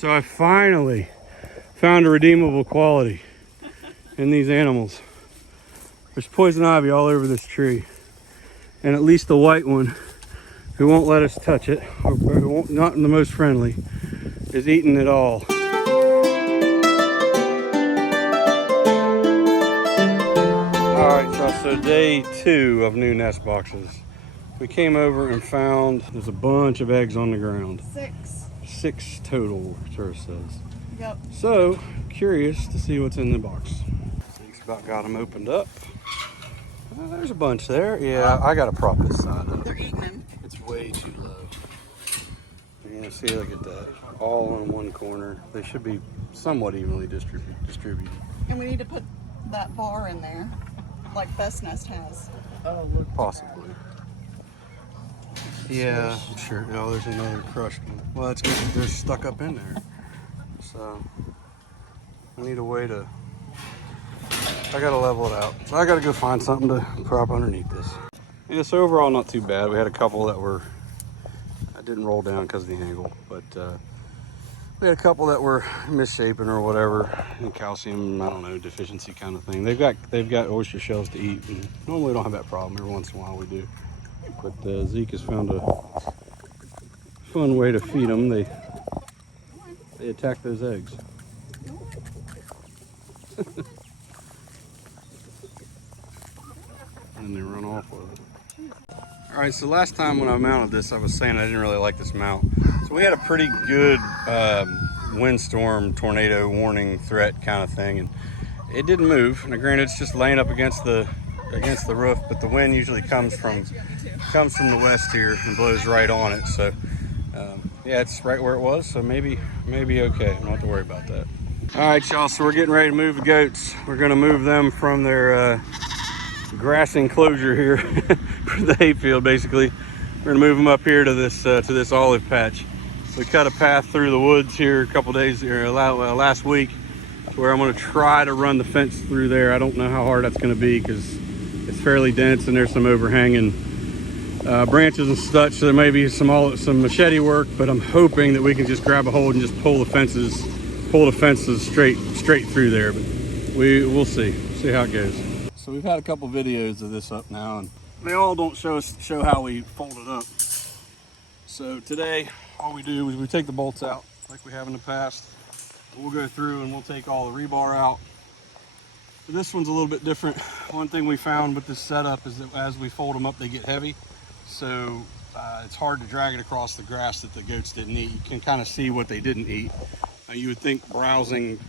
So I finally found a redeemable quality in these animals. There's poison ivy all over this tree. And at least the white one, who won't let us touch it, or who won't, not the most friendly, is eating it all. Alright y'all, so day 2 of new nest boxes. We came over and found there's a bunch of eggs on the ground. 6 total, Keturah says. Yep. So, curious to see what's in the box. Zeke's about got them opened up. There's a bunch there. Yeah, I gotta prop this side up. They're eating them. It's way too low. You're gonna see, look at that. All in one corner. They should be somewhat evenly distributed. And we need to put that bar in there, like Best Nest has. Oh, look. Possibly. Yeah, I'm sure. Oh, there's another crushed one. Well, that's good. They're stuck up in there. So, I need a way to... I gotta level it out. So I gotta go find something to prop underneath this. Yeah, so overall not too bad. We had a couple that were... I didn't roll down because of the angle, but we had a couple that were misshapen or whatever, and calcium, I don't know, deficiency kind of thing. They've got oyster shells to eat, and normally we don't have that problem. Every once in a while we do. But Zeke has found a fun way to feed them. They attack those eggs. And they run off with it. All right, so last time when I mounted this, I was saying I didn't really like this mount. So we had a pretty good windstorm, tornado warning threat kind of thing, and it didn't move. Now granted, it's just laying up against the roof, but the wind usually comes from the west here and blows right on it. So yeah, it's right where it was, so maybe okay. Don't have to worry about that. All right, y'all, so we're getting ready to move the goats. We're gonna move them from their grass enclosure here for the hayfield. Basically, we're gonna move them up here to this olive patch. We cut a path through the woods here a couple days last week, where I'm gonna try to run the fence through there. I don't know how hard that's gonna be because it's fairly dense and there's some overhanging branches and such, so there may be some machete work, but I'm hoping that we can just grab a hold and just pull the fences straight through there. But we'll see how it goes. So we've had a couple videos of this up now, and they all don't show how we fold it up. So today, all we do is we take the bolts out like we have in the past. We'll go through and we'll take all the rebar out. But this one's a little bit different. One thing we found with this setup is that as we fold them up, they get heavy. So it's hard to drag it across the grass that the goats didn't eat. You can kind of see what they didn't eat. You would think browsing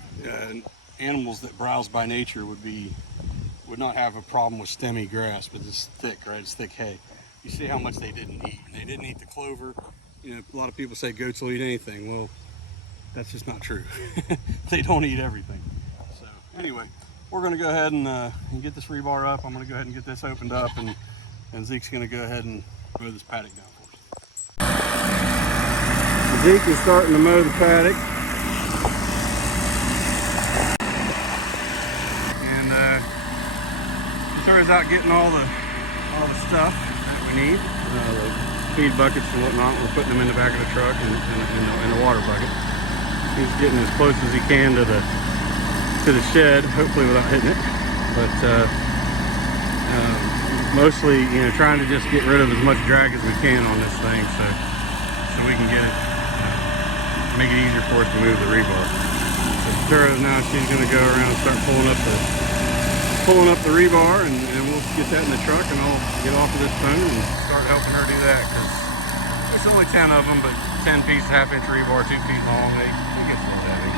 animals that browse by nature would not have a problem with stemmy grass, but it's thick, right? It's thick hay. You see how much they didn't eat. They didn't eat the clover. You know, a lot of people say goats will eat anything. Well, that's just not true. They don't eat everything. So anyway, we're gonna go ahead and get this rebar up. I'm gonna go ahead and get this opened up, and Zeke's gonna go ahead and mow this paddock down for us. Zeke is starting to mow the paddock. Keturah's out getting all the stuff that we need, the feed buckets and whatnot. We're putting them in the back of the truck and in the water bucket. He's getting as close as he can to the shed, hopefully without hitting it. But mostly, you know, trying to just get rid of as much drag as we can on this thing, so we can get it, make it easier for us to move the rebar. So Keturah now, she's going to go around and start pulling up the rebar, and we'll get that in the truck, and I'll get off of this phone and start helping her do that, because there's only 10 of them, but 10 pieces, half-inch rebar, 2 feet long, they get a little heavy.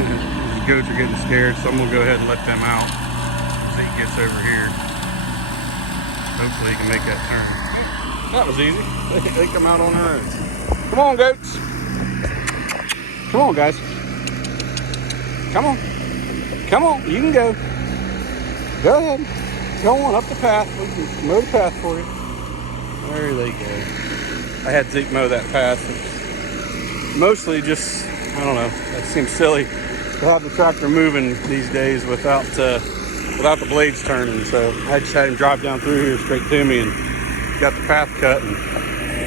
So the goats are getting scared, so I'm going to go ahead and let them out as he gets over here. Hopefully he can make that turn. That was easy. They come out on their own. Come on, goats. Come on, guys. Come on. Come on, you can go. Go ahead. Go on up the path. We can mow the path for you. There they go. I had Zeke mow that path. It's mostly just, I don't know, that seems silly to have the tractor moving these days without the blades turning. So I just had him drive down through here straight to me and got the path cut. And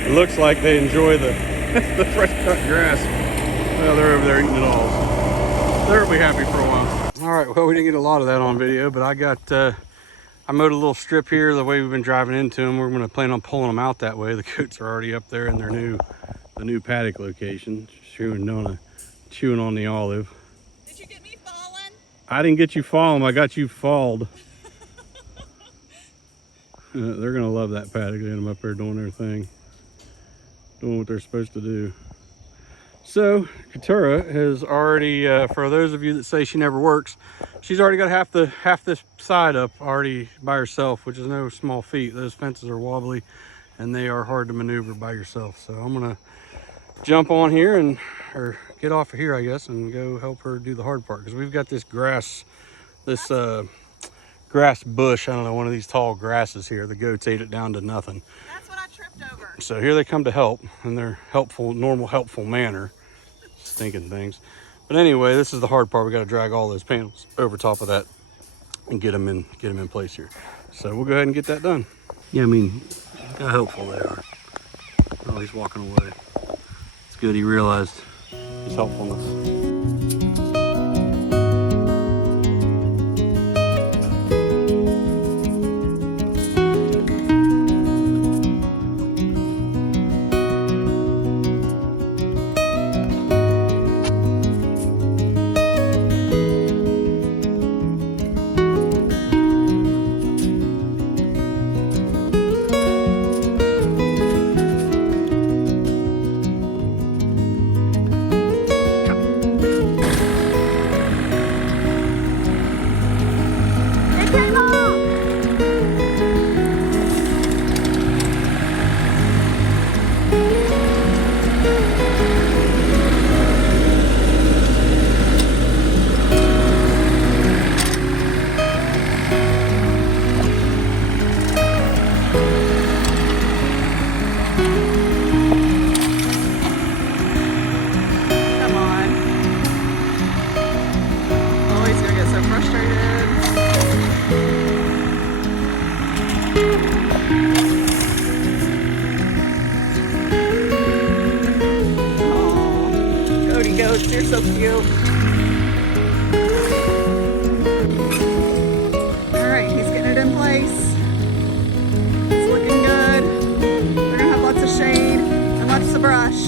it looks like they enjoy the fresh cut grass. Well, they're over there eating it all. So they'll be happy for a while. All right, well, we didn't get a lot of that on video, but I got, I mowed a little strip here the way we've been driving into them. We're gonna plan on pulling them out that way. The goats are already up there in their the new paddock location, chewing on the olive. Did you get me falling? I didn't get you falling, I got you falled. They're gonna love that paddock. They got them up there doing their thing, doing what they're supposed to do. So Keturah has already, for those of you that say she never works, she's already got half this side up already by herself, which is no small feat. Those fences are wobbly and they are hard to maneuver by yourself. So I'm gonna jump on here or get off of here, I guess, and go help her do the hard part, because we've got this grass bush. I don't know, one of these tall grasses here. The goats ate it down to nothing. That's what I tripped over. So here they come to help in their normal helpful manner, stinking things. But anyway, this is the hard part. We got to drag all those panels over top of that and get them in place here. So we'll go ahead and get that done. Yeah, I mean, look how helpful they are. Oh, he's walking away. It's good he realized his helpfulness. You're so cute. All right, he's getting it in place. It's looking good. We're gonna have lots of shade and lots of brush.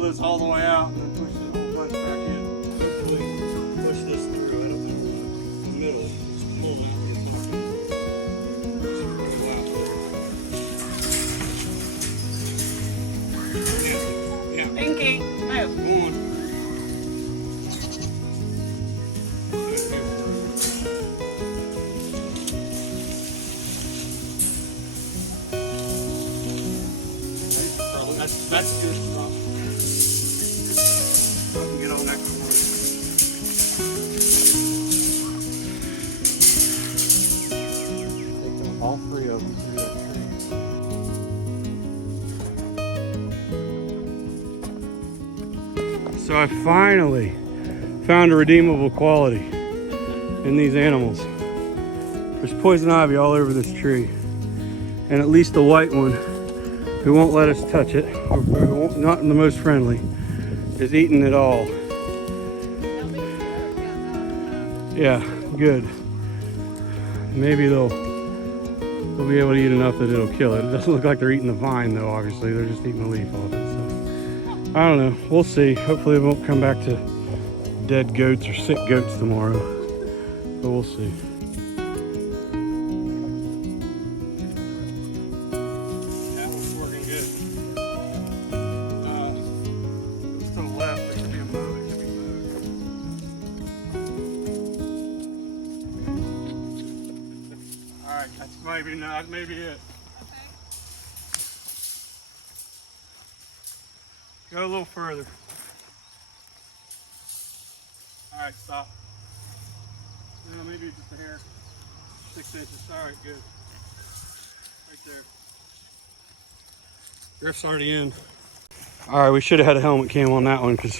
This all the way out and then push the whole bunch back in. Hopefully push this through. I don't know the middle. Just pull out the top. That's good stuff. I can get on that corner. Take all three of them through that tree. So I finally found a redeemable quality in these animals. There's poison ivy all over this tree. And at least the white one, who won't let us touch it, or not the most friendly, is eating it all. Yeah, good. Maybe they'll be able to eat enough that it'll kill it. It doesn't look like they're eating the vine though, obviously. They're just eating the leaf off it. So I don't know. We'll see. Hopefully it won't come back to dead goats or sick goats tomorrow. But we'll see. That one's working good. It was to the left. There should be a mow. It should be mowed. Alright, that's maybe it. Go a little further. All right, stop. No, maybe just a hair. 6 inches. All right, good. Right there. Griff's already in. All right, we should have had a helmet cam on that one because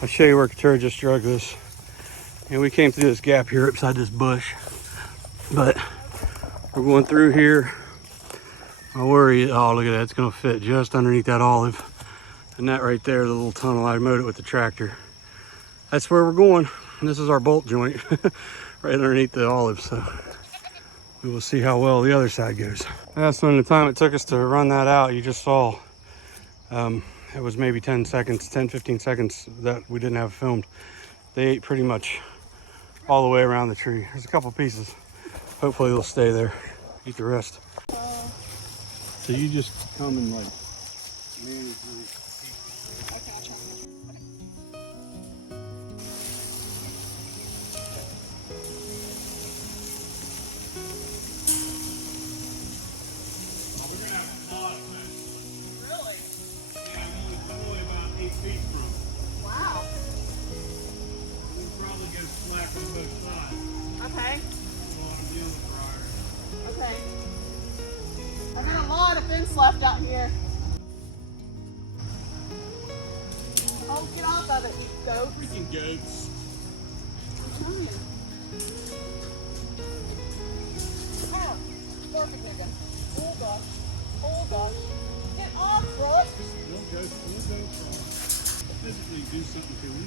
I'll show you where Keturah just drug this. And we came through this gap here upside this bush. But we're going through here. I worry, oh, look at that. It's going to fit just underneath that olive. And that right there, the little tunnel, I mowed it with the tractor. That's where we're going. And this is our bolt joint right underneath the olive. So we will see how well the other side goes. That's when the time it took us to run that out, you just saw. It was maybe 10 seconds, 10, 15 seconds that we didn't have filmed. They ate pretty much all the way around the tree. There's a couple pieces. Hopefully they'll stay there. Eat the rest. So you just come and like manage these. Okay. Okay. I've got a lot of fence left out here. Oh, get off of it, you goat. Freaking goats. I'm trying. Oh, perfect nigga. Oh gosh. Oh gosh. Get off, Brooke. Don't go physically do something to me.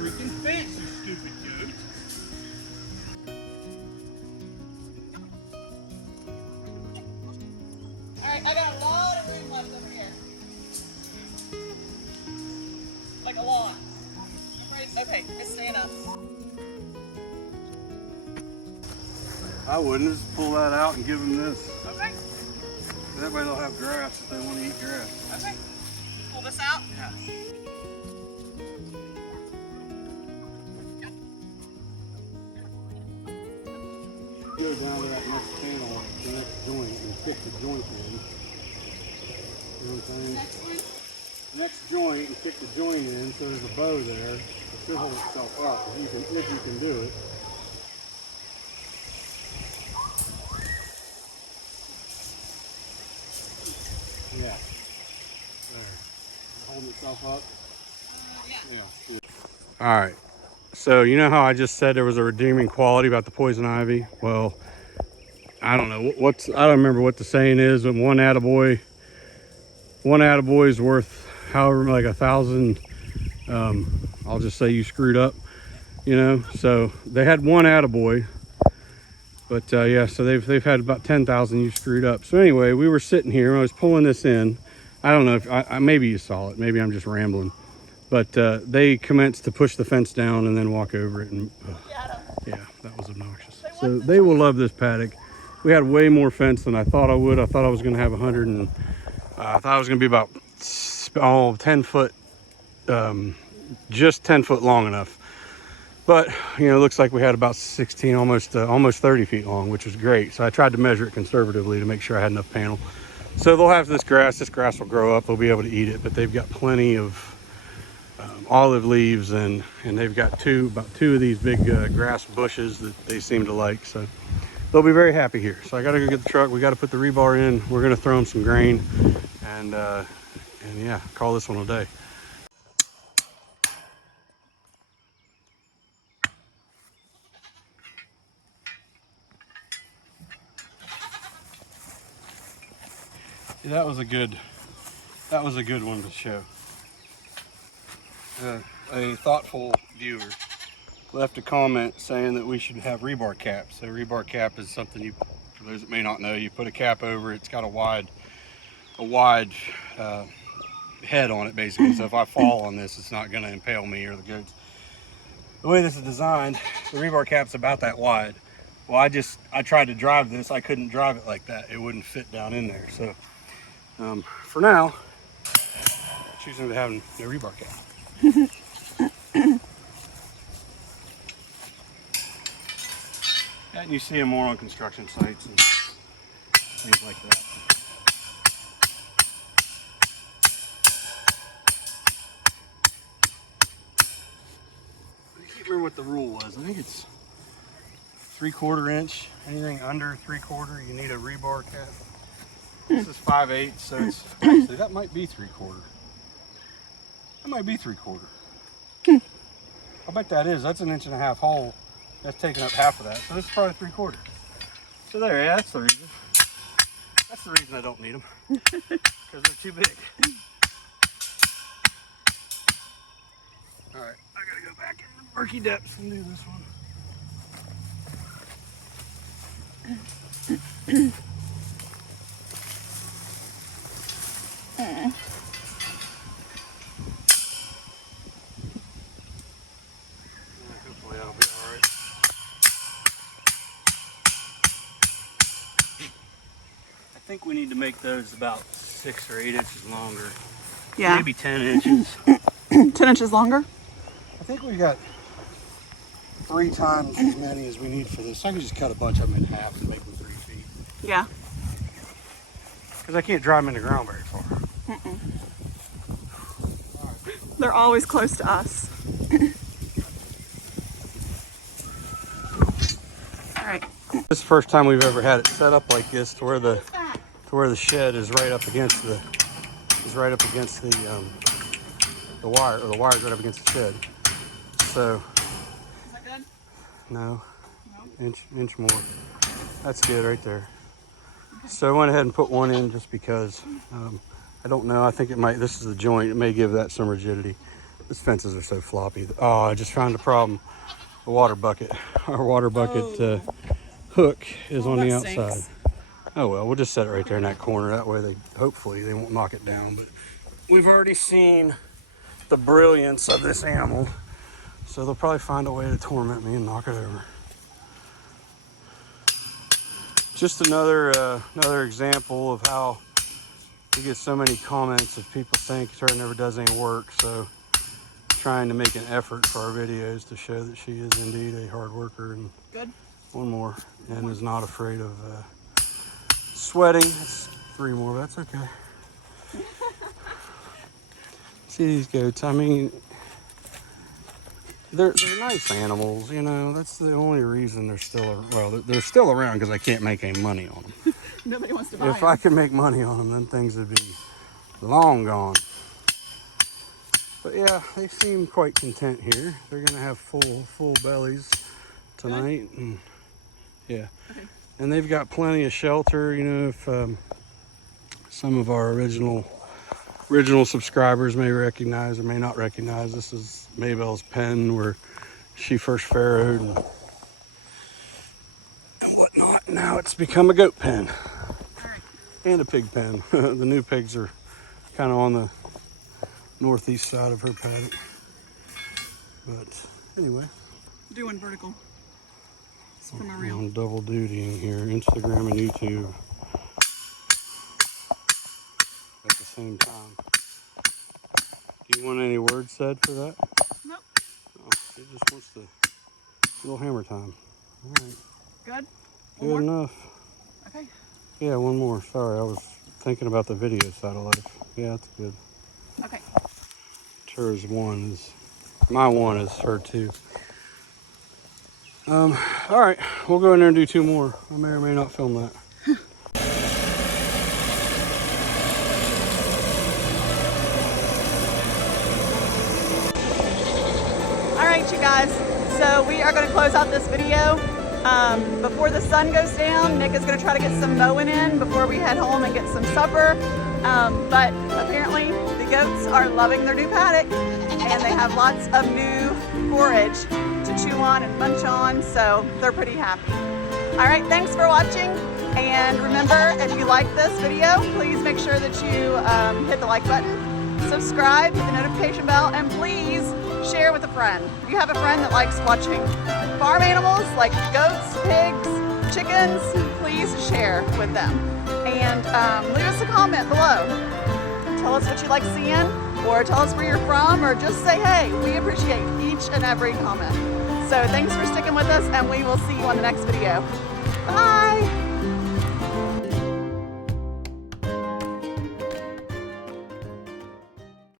Freaking fence, you stupid goat. Alright, I got a lot of room left over here. Like a lot. I'm ready. Okay, let's stand up. I wouldn't just pull that out and give them this. Okay. That way they'll have grass if they want to eat grass. Okay. Pull this out? Yeah. Go down to that next panel, the next joint, and kick the joint in. You know what I'm saying? Next one? The next joint and kick the joint in so there's a bow there. It should hold itself up if you can do it. Yeah. There. Holding itself up? Yeah. All right. So you know how I just said there was a redeeming quality about the poison ivy? Well, I don't know I don't remember what the saying is, but one attaboy is worth however like 1,000. I'll just say you screwed up, you know. So they had one attaboy, but yeah, so they've had about 10,000 you screwed up. So anyway, we were sitting here. I was pulling this in. I don't know if maybe you saw it. Maybe I'm just rambling. But they commenced to push the fence down and then walk over it. And yeah, that was obnoxious. So they will love this paddock. We had way more fence than I thought I would. I thought I was going to have 100 and I thought it was going to be about 10 foot, just 10 foot long enough. But, you know, it looks like we had about 16, almost 30 feet long, which was great. So I tried to measure it conservatively to make sure I had enough panel. So they'll have this grass. This grass will grow up. They'll be able to eat it. But they've got plenty of olive leaves, and they've got about two of these big grass bushes that they seem to like. So they'll be very happy here. So I got to go get the truck. We got to put the rebar in. We're going to throw them some grain, and yeah, call this one a day. Yeah, that was a good one to show. A thoughtful viewer left a comment saying that we should have rebar caps. So rebar cap is something, you, for those that may not know, you put a cap over it. It's got a wide head on it, basically. So if I fall on this, it's not going to impale me or the goats. The way this is designed, the rebar cap's about that wide. Well, I tried to drive this. I couldn't drive it like that. It wouldn't fit down in there. So for now, I'm choosing to have no rebar cap. And you see them more on construction sites and things like that. I can't remember what the rule was. I think it's 3/4 inch. Anything under 3/4, you need a rebar cap. This is 5/8, so it's actually, that might be 3/4. That might be 3/4. I bet that is. That's an 1.5 inch hole. That's taking up half of that. So this is probably 3/4. So there, yeah, that's the reason. That's the reason I don't need them. Because they're too big. All right, I gotta go back in the murky depths and do this one. Hopefully I'll be all right. I think we need to make those about 6 or 8 inches longer. Yeah. Maybe 10 inches. 10 inches longer? I think we got 3 times as many as we need for this. I can just cut a bunch of them in half and make them 3 feet. Yeah. Because I can't drive them in the ground very far. They're always close to us. All right. This is the first time we've ever had it set up like this, to where the shed is right up against the wire, or the wire's right up against the shed. So Is that good? no, No? inch more. That's good right there. So I went ahead and put one in just because. I don't know. I think it might. This is a joint. It may give that some rigidity. These fences are so floppy. Oh, I just found a problem. The water bucket. Our water bucket hook is on the outside. Stinks. Oh well, we'll just set it right there in that corner. That way, hopefully they won't knock it down. But we've already seen the brilliance of this animal, so they'll probably find a way to torment me and knock it over. Just another example of how we get so many comments of people saying Keturah never does any work. So trying to make an effort for our videos to show that she is indeed a hard worker. And Good. one more, and is not afraid of sweating. It's 3 more, but that's okay. See these goats, I mean, they're nice animals, you know. That's the only reason they're still, well, they're still around, because I can't make any money on them. Nobody wants to buy If them. I could make money on them, then things would be long gone. But yeah, they seem quite content here. They're gonna have full bellies tonight. And yeah. Okay. And they've got plenty of shelter. You know, if some of our original subscribers may recognize or may not recognize, this is Maybelle's pen where she first farrowed and whatnot. Now it's become a goat pen. All right. And a pig pen. The new pigs are kind of on the northeast side of her paddock. But anyway. Doing vertical. It's from a reel. On double duty in here, Instagram and YouTube at the same time. Do you want any words said for that? Nope. Oh, she just wants to little hammer time. All right. Good? Good enough. Okay. Yeah, one more. Sorry, I was thinking about the video side of life. Yeah, that's good. Okay. Keturah's one is, my one is her two. All right, we'll go in there and do two more. I may or may not film that. All right, you guys. So we are going to close out this video. Before the sun goes down, Nick is going to try to get some mowing in before we head home and get some supper. But apparently the goats are loving their new paddock and they have lots of new forage to chew on and munch on, so they're pretty happy. All right, thanks for watching. And remember, if you like this video, please make sure that you hit the like button, subscribe, hit the notification bell, and please share with a friend. If you have a friend that likes watching farm animals like goats, pigs, chickens, please share with them. And leave us a comment below. Tell us what you like seeing, or tell us where you're from, or just say, hey, we appreciate each and every comment. So thanks for sticking with us, and we will see you on the next video. Bye!